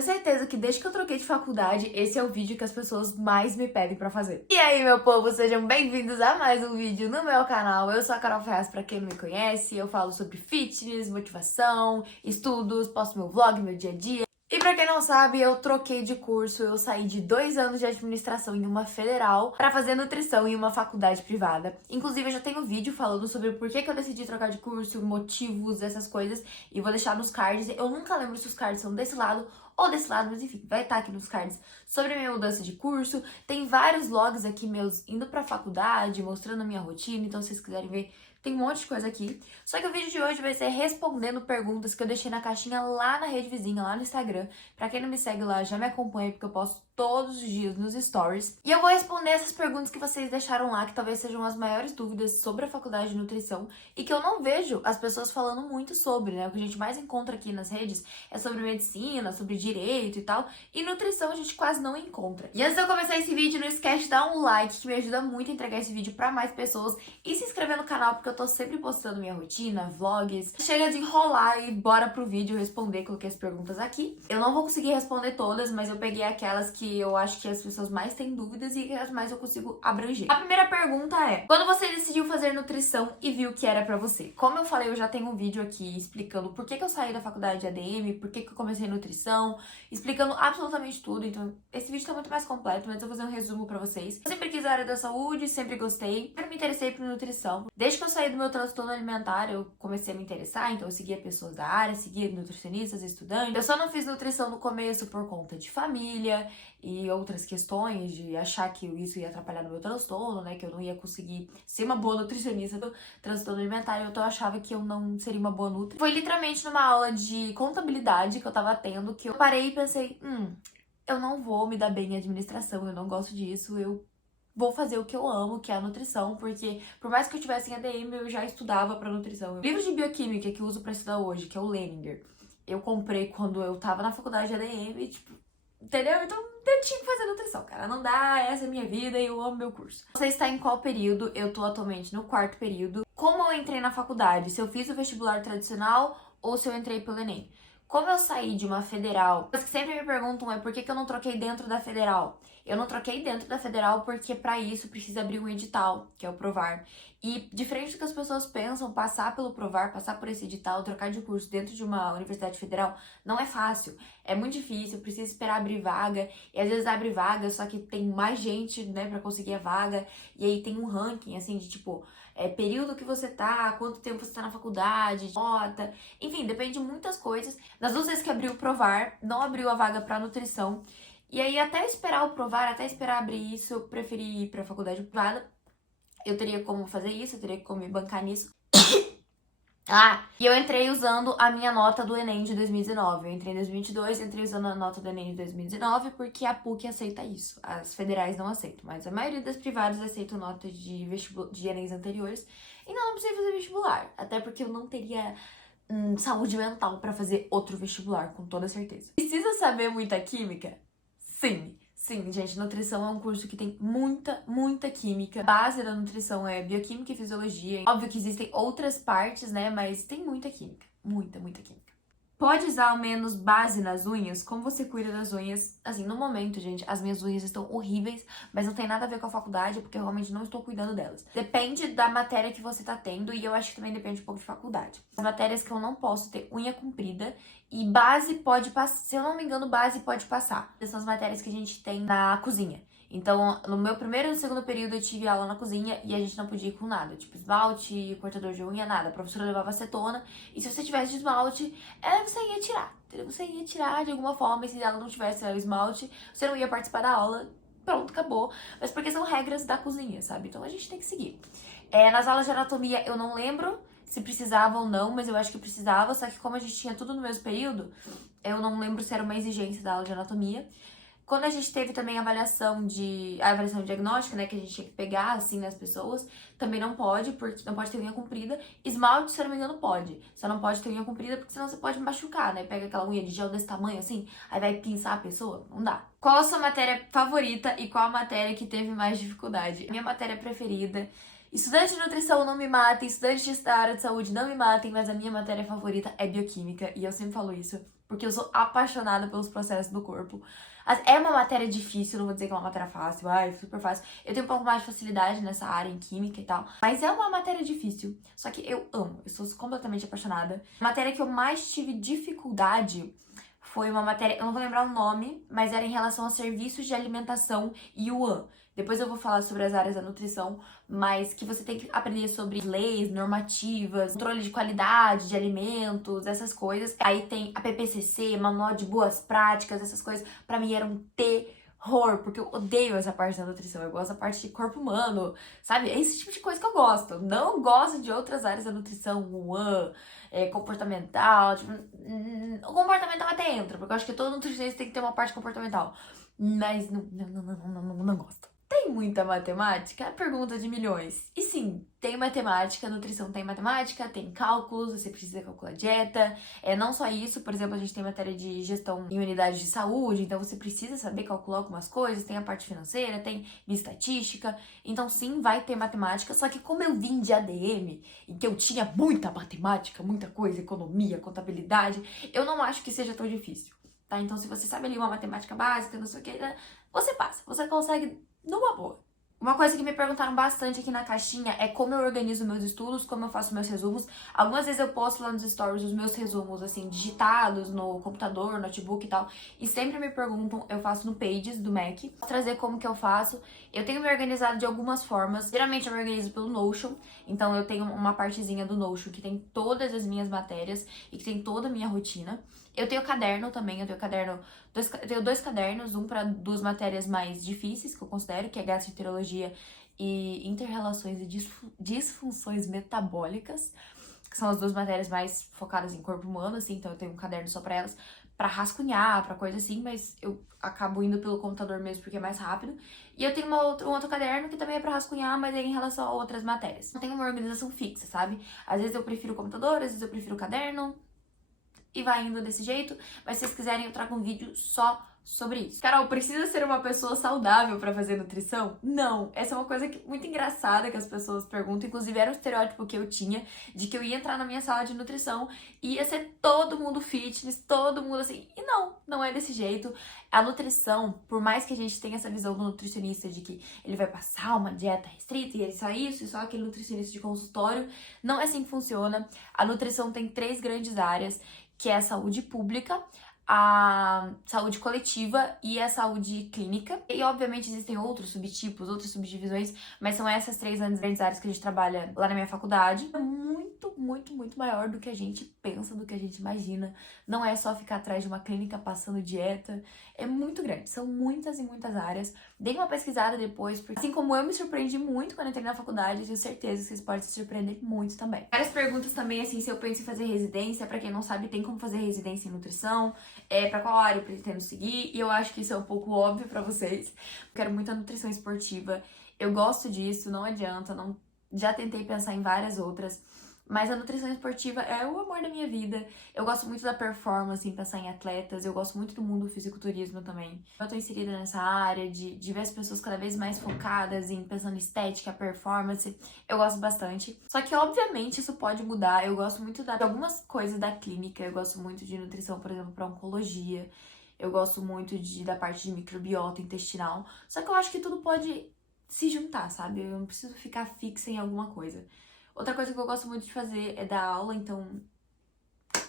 tenho certeza que desde que eu troquei de faculdade, esse é o vídeo que as pessoas mais me pedem pra fazer. E aí, meu povo, sejam bem-vindos a mais um vídeo no meu canal. Eu sou a Carol Ferraz, pra quem não me conhece. Eu falo sobre fitness, motivação, estudos, posto meu vlog, meu dia a dia. E pra quem não sabe, eu troquei de curso, eu saí de 2 anos de administração em uma federal pra fazer nutrição em uma faculdade privada. Inclusive, eu já tenho um vídeo falando sobre o porquê que eu decidi trocar de curso, motivos, essas coisas, e vou deixar nos cards. Eu nunca lembro se os cards são desse lado ou desse lado, mas enfim, vai estar aqui nos cards sobre a minha mudança de curso. Tem vários vlogs aqui meus indo pra faculdade, mostrando a minha rotina, então se vocês quiserem ver, tem um monte de coisa aqui. Só que o vídeo de hoje vai ser respondendo perguntas que eu deixei na caixinha lá na rede vizinha, lá no Instagram. Pra quem não me segue lá, já me acompanha, porque eu posto todos os dias nos stories. E eu vou responder essas perguntas que vocês deixaram lá, que talvez sejam as maiores dúvidas sobre a faculdade de nutrição e que eu não vejo as pessoas falando muito sobre, né? O que a gente mais encontra aqui nas redes é sobre medicina, sobre direito e tal. E nutrição a gente quase não encontra. E antes de eu começar esse vídeo, não esquece de dar um like, que me ajuda muito a entregar esse vídeo pra mais pessoas. E se inscrever no canal, porque eu tô sempre postando minha rotina, vlogs. Chega de enrolar e bora pro vídeo responder, coloquei as perguntas aqui. Eu não vou conseguir responder todas, mas eu peguei aquelas que eu acho que as pessoas mais têm dúvidas e as mais eu consigo abranger. A primeira pergunta é: quando você decidiu fazer nutrição e viu que era pra você? Como eu falei, eu já tenho um vídeo aqui explicando por que eu saí da faculdade de ADM, por que eu comecei nutrição, explicando absolutamente tudo. Então, esse vídeo tá muito mais completo, mas eu vou fazer um resumo pra vocês. Eu sempre quis a área da saúde, sempre gostei, sempre me interessei por nutrição. Desde que eu saí do meu transtorno alimentar, eu comecei a me interessar, então eu seguia pessoas da área, seguia nutricionistas, estudantes. Eu só não fiz nutrição no começo por conta de família e outras questões, de achar que isso ia atrapalhar no meu transtorno, né, que eu não ia conseguir ser uma boa nutricionista do transtorno alimentar, então eu achava que eu não seria uma boa nutri. Foi literalmente numa aula de contabilidade que eu tava tendo, que eu parei e pensei, eu não vou me dar bem em administração, eu não gosto disso, eu vou fazer o que eu amo, que é a nutrição, porque por mais que eu tivesse em ADM, eu já estudava pra nutrição. O livro de bioquímica que eu uso pra estudar hoje, que é o Leninger, eu comprei quando eu tava na faculdade de ADM, tipo, entendeu? Então eu tinha que fazer nutrição, cara. Não dá, essa é a minha vida e eu amo meu curso. Você está em qual período? Eu tô atualmente no 4º período. Como eu entrei na faculdade? Se eu fiz o vestibular tradicional ou se eu entrei pelo Enem? Como eu saí de uma federal, as que sempre me perguntam é por que eu não troquei dentro da federal. Eu não troquei dentro da federal porque pra isso precisa abrir um edital, que é o Provar. E diferente do que as pessoas pensam, passar pelo Provar, passar por esse edital, trocar de curso dentro de uma universidade federal, não é fácil. É muito difícil, precisa esperar abrir vaga. E às vezes abre vaga, só que tem mais gente, né, pra conseguir a vaga. E aí tem um ranking, assim, de tipo, período que você tá, quanto tempo você tá na faculdade, nota. Enfim, depende de muitas coisas. Nas 2 vezes que abriu o Provar, não abriu a vaga pra nutrição. E aí, até esperar o Provar, até esperar abrir isso, eu preferi ir pra faculdade privada. Eu teria como fazer isso, eu teria como me bancar nisso. E eu entrei usando a minha nota do Enem de 2019. Eu entrei em 2022, entrei usando a nota do Enem de 2019 porque a PUC aceita isso. As federais não aceitam, mas a maioria das privadas aceitam notas de Enems anteriores. Então não precisei fazer vestibular, até porque eu não teria saúde mental pra fazer outro vestibular, com toda certeza. Precisa saber muita química? Sim. Sim, gente, nutrição é um curso que tem muita química. A base da nutrição é bioquímica e fisiologia. Óbvio que existem outras partes, né, mas tem muita química. Muita química. Pode usar ao menos base nas unhas? Como você cuida das unhas? Assim, no momento, gente, as minhas unhas estão horríveis, mas não tem nada a ver com a faculdade, porque eu realmente não estou cuidando delas. Depende da matéria que você tá tendo e eu acho que também depende um pouco de faculdade. As matérias que eu não posso ter unha comprida e base pode passar, se eu não me engano, base pode passar. Essas são as matérias que a gente tem na cozinha. Então, no meu primeiro e no 2º período eu tive aula na cozinha e a gente não podia ir com nada. Tipo, esmalte, cortador de unha, nada. A professora levava acetona e se você tivesse de esmalte, você ia tirar. Entendeu? Você ia tirar de alguma forma e se ela não tivesse o esmalte, você não ia participar da aula. Pronto, acabou. Mas porque são regras da cozinha, sabe? Então a gente tem que seguir. Nas aulas de anatomia eu não lembro se precisava ou não, mas eu acho que precisava. Só que como a gente tinha tudo no mesmo período, eu não lembro se era uma exigência da aula de anatomia. Quando a gente teve também a avaliação diagnóstica, né, que a gente tinha que pegar, assim, nas pessoas, também não pode, porque não pode ter unha comprida. Esmalte, se eu não me engano, pode. Só não pode ter unha comprida, porque senão você pode machucar, né? Pega aquela unha de gel desse tamanho, assim, aí vai pinçar a pessoa, não dá. Qual a sua matéria favorita e qual a matéria que teve mais dificuldade? Minha matéria preferida... Estudantes de nutrição não me matem, estudantes da área de saúde não me matem, mas a minha matéria favorita é bioquímica, e eu sempre falo isso. porque eu sou apaixonada pelos processos do corpo. É uma matéria difícil, não vou dizer que é uma matéria fácil, ai, super fácil. Eu tenho um pouco mais de facilidade nessa área, em química e tal. Mas é uma matéria difícil, só que eu amo, eu sou completamente apaixonada. A matéria que eu mais tive dificuldade foi uma matéria, eu não vou lembrar o nome, mas era em relação a serviços de alimentação e Yuan. Depois eu vou falar sobre as áreas da nutrição, mas que você tem que aprender sobre leis, normativas, controle de qualidade de alimentos, essas coisas. Aí tem a PPCC, Manual de Boas Práticas, essas coisas. Pra mim era um terror, porque eu odeio essa parte da nutrição. Eu gosto da parte de corpo humano, sabe? É esse tipo de coisa que eu gosto. Eu não gosto de outras áreas da nutrição, comportamental. Tipo, o comportamental até entra, porque eu acho que todo nutricionista tem que ter uma parte comportamental. Mas não gosto. Tem muita matemática? É pergunta de milhões. E sim, tem matemática, nutrição tem matemática, tem cálculos, você precisa calcular dieta. Não só isso, por exemplo, a gente tem matéria de gestão em unidade de saúde, então você precisa saber calcular algumas coisas, tem a parte financeira, tem estatística. Então sim, vai ter matemática, só que como eu vim de ADM, em que eu tinha muita matemática, muita coisa, economia, contabilidade, eu não acho que seja tão difícil, tá? Então se você sabe ali uma matemática básica, não sei o que, você passa, você consegue numa boa. Uma coisa que me perguntaram bastante aqui na caixinha é como eu organizo meus estudos, como eu faço meus resumos. Algumas vezes eu posto lá nos stories os meus resumos, assim, digitados no computador, notebook e tal. E sempre me perguntam, eu faço no Pages do Mac. Vou trazer como que eu faço. Eu tenho me organizado de algumas formas. Geralmente eu me organizo pelo Notion. Então eu tenho uma partezinha do Notion que tem todas as minhas matérias e que tem toda a minha rotina. Eu tenho caderno também, eu tenho dois cadernos, um para duas matérias mais difíceis, que eu considero, que é gastroenterologia e interrelações e disfunções metabólicas, que são as duas matérias mais focadas em corpo humano, assim, então eu tenho um caderno só para elas, para rascunhar, para coisa assim, mas eu acabo indo pelo computador mesmo porque é mais rápido. E eu tenho um outro caderno que também é para rascunhar, mas é em relação a outras matérias. Não tenho uma organização fixa, sabe? Às vezes eu prefiro o computador, às vezes eu prefiro o caderno, e vai indo desse jeito, mas se vocês quiserem eu trago um vídeo só sobre isso. Carol, precisa ser uma pessoa saudável pra fazer nutrição? Não, essa é uma coisa muito engraçada que as pessoas perguntam, inclusive era um estereótipo que eu tinha, de que eu ia entrar na minha sala de nutrição e ia ser todo mundo fitness, todo mundo assim, e não é desse jeito. A nutrição, por mais que a gente tenha essa visão do nutricionista de que ele vai passar uma dieta restrita e ele só isso e só aquele nutricionista de consultório, não é assim que funciona. A nutrição tem 3 grandes áreas, que é a saúde pública, a saúde coletiva e a saúde clínica. E, obviamente, existem outros subtipos, outras subdivisões, mas são essas 3 grandes áreas que a gente trabalha lá na minha faculdade. É muito maior do que a gente pensa, do que a gente imagina. Não é só ficar atrás de uma clínica passando dieta. É muito grande, são muitas e muitas áreas. Dei uma pesquisada depois, porque assim como eu me surpreendi muito quando entrei na faculdade, eu tenho certeza que vocês podem se surpreender muito também. Várias perguntas também, assim, se eu penso em fazer residência. Pra quem não sabe, tem como fazer residência em nutrição, pra qual área eu pretendo seguir, e eu acho que isso é um pouco óbvio pra vocês. Eu quero muita nutrição esportiva, eu gosto disso, não adianta, já tentei pensar em várias outras, mas a nutrição esportiva é o amor da minha vida. Eu gosto muito da performance, em pensar em atletas. Eu gosto muito do mundo do fisiculturismo também. Eu tô inserida nessa área de ver as pessoas cada vez mais focadas em pensando em estética, performance. Eu gosto bastante. Só que, obviamente, isso pode mudar. Eu gosto muito de algumas coisas da clínica. Eu gosto muito de nutrição, por exemplo, para oncologia. Eu gosto muito da parte de microbiota intestinal. Só que eu acho que tudo pode se juntar, sabe? Eu não preciso ficar fixa em alguma coisa. Outra coisa que eu gosto muito de fazer é dar aula, então,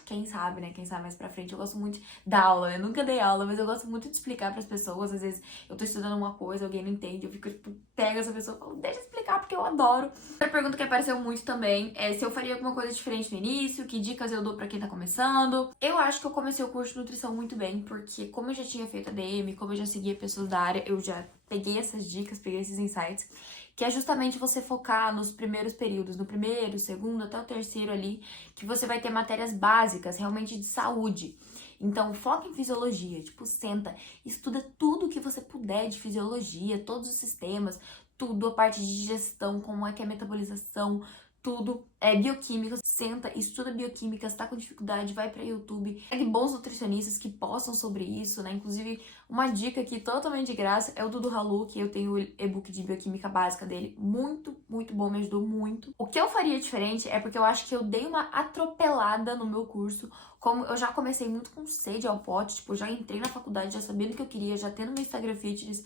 quem sabe, né? Quem sabe mais pra frente, eu gosto muito da aula. Eu nunca dei aula, mas eu gosto muito de explicar pras pessoas. Às vezes eu tô estudando uma coisa, alguém não entende, eu fico, tipo, pego essa pessoa e falo, deixa eu explicar, porque eu adoro. Outra pergunta que apareceu muito também é se eu faria alguma coisa diferente no início, que dicas eu dou pra quem tá começando. Eu acho que eu comecei o curso de nutrição muito bem, porque como eu já tinha feito ADM, como eu já seguia pessoas da área, eu já peguei essas dicas, peguei esses insights, que é justamente você focar nos primeiros períodos, no primeiro, segundo, até o terceiro ali, que você vai ter matérias básicas, realmente de saúde. Então, foca em fisiologia, tipo, senta, estuda tudo que você puder de fisiologia, todos os sistemas, tudo, a parte de digestão, como é que é a metabolização, tudo. Bioquímica, senta, estuda bioquímica, se tá com dificuldade, vai pra YouTube. Segue bons nutricionistas que postam sobre isso, né? Inclusive, uma dica aqui totalmente de graça é o Dudu Halu, que eu tenho o e-book de bioquímica básica dele. Muito, muito bom, me ajudou muito. O que eu faria diferente é porque eu acho que eu dei uma atropelada no meu curso. Como eu já comecei muito com sede ao pote, tipo, eu já entrei na faculdade já sabendo o que eu queria, já tendo meu Instagram Fitness,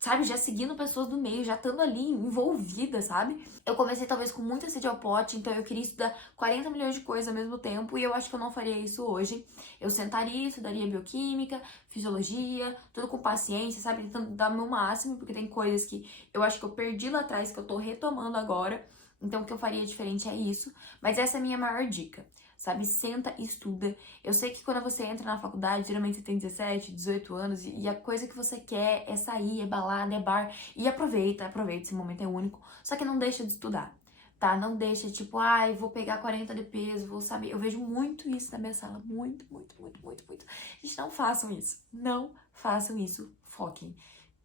sabe, já seguindo pessoas do meio, já estando ali envolvida, sabe? Eu comecei talvez com muita sede ao pote, então eu queria estudar 40 milhões de coisas ao mesmo tempo e eu acho que eu não faria isso hoje. Eu sentaria, estudaria bioquímica, fisiologia, tudo com paciência, sabe? Tentando dar o meu máximo, porque tem coisas que eu acho que eu perdi lá atrás, que eu tô retomando agora. Então o que eu faria diferente é isso, mas essa é a minha maior dica. Sabe, senta e estuda. Eu sei que quando você entra na faculdade, geralmente você tem 17, 18 anos e a coisa que você quer é sair, é balada, é bar. E aproveita, esse momento é único. Só que não deixa de estudar, tá? Não deixa, tipo, ai, vou pegar 40 de peso, vou saber. Eu vejo muito isso na minha sala, muito, muito, muito, muito, muito. Gente, não façam isso. Não façam isso. Foquem.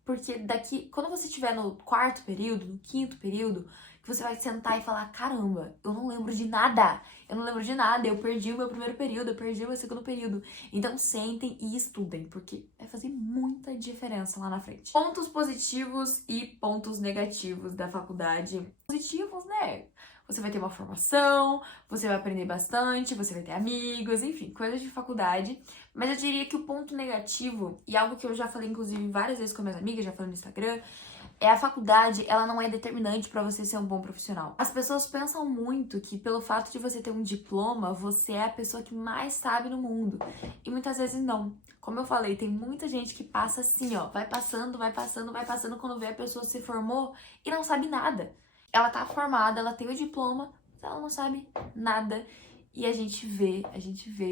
Porque daqui, quando você estiver no quarto período, no quinto período, que você vai sentar e falar, caramba, eu não lembro de nada. Eu não lembro de nada, eu perdi o meu primeiro período, eu perdi o meu segundo período. Então sentem e estudem, porque vai fazer muita diferença lá na frente. Pontos positivos e pontos negativos da faculdade. Positivos, né? Você vai ter uma formação, você vai aprender bastante, você vai ter amigos, enfim, coisas de faculdade. Mas eu diria que o ponto negativo, e algo que eu já falei inclusive várias vezes com minhas amigas, já falei no Instagram, é a faculdade, ela não é determinante pra você ser um bom profissional. As pessoas pensam muito que pelo fato de você ter um diploma, você é a pessoa que mais sabe no mundo. E muitas vezes não. Como eu falei, tem muita gente que passa assim, ó, vai passando, vai passando, vai passando, quando vê a pessoa se formou e não sabe nada. Ela tá formada, ela tem o diploma, mas ela não sabe nada. E a gente vê,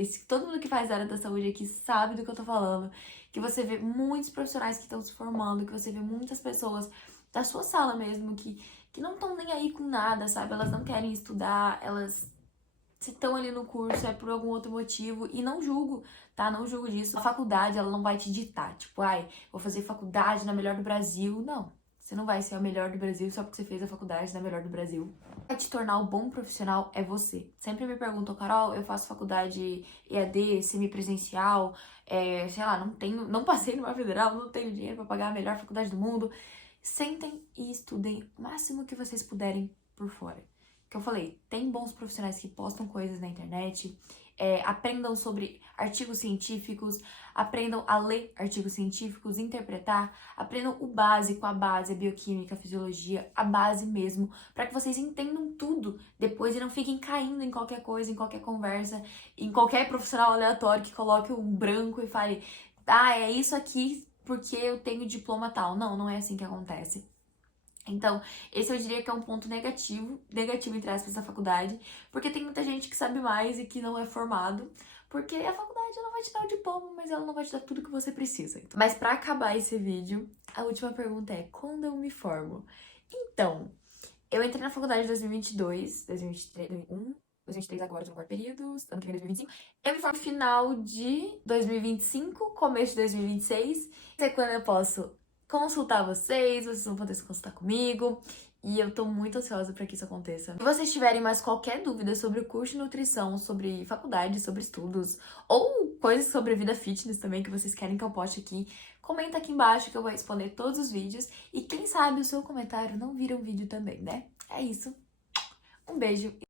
se todo mundo que faz área da saúde aqui sabe do que eu tô falando, que você vê muitos profissionais que estão se formando, que você vê muitas pessoas da sua sala mesmo que não estão nem aí com nada, sabe? Elas não querem estudar, elas se estão ali no curso é por algum outro motivo e não julgo, tá? Não julgo disso. A faculdade, ela não vai te ditar, tipo, ai, vou fazer faculdade na melhor do Brasil. Não. Você não vai ser a melhor do Brasil só porque você fez a faculdade na melhor do Brasil. Vai te tornar um bom profissional é você. Sempre me perguntam, Carol, eu faço faculdade EAD, semipresencial, sei lá, não passei numa federal, não tenho dinheiro pra pagar a melhor faculdade do mundo. Sentem e estudem o máximo que vocês puderem por fora. Que eu falei, tem bons profissionais que postam coisas na internet, aprendam sobre artigos científicos, aprendam a ler artigos científicos, interpretar, aprendam o básico, a base, a bioquímica, a fisiologia, a base mesmo, para que vocês entendam tudo depois e não fiquem caindo em qualquer coisa, em qualquer conversa, em qualquer profissional aleatório que coloque um branco e fale, ah, é isso aqui porque eu tenho diploma tal. Não, não é assim que acontece. Então, esse eu diria que é um ponto negativo entre aspas, da faculdade, porque tem muita gente que sabe mais e que não é formado, porque a faculdade ela vai te dar o diploma, mas ela não vai te dar tudo que você precisa. Então. Mas pra acabar esse vídeo, a última pergunta é, quando eu me formo? Então, eu entrei na faculdade em 2022, 2023, 2021, 2023 agora, tô no quarto período, ano que vem 2025. Eu me formo no final de 2025, começo de 2026, é quando eu posso consultar vocês vão poder se consultar comigo. E eu tô muito ansiosa pra que isso aconteça. Se vocês tiverem mais qualquer dúvida sobre o curso de nutrição, sobre faculdade, sobre estudos, ou coisas sobre vida fitness também que vocês querem que eu poste aqui, comenta aqui embaixo que eu vou responder todos os vídeos. E quem sabe o seu comentário não vira um vídeo também, né? É isso. Um beijo.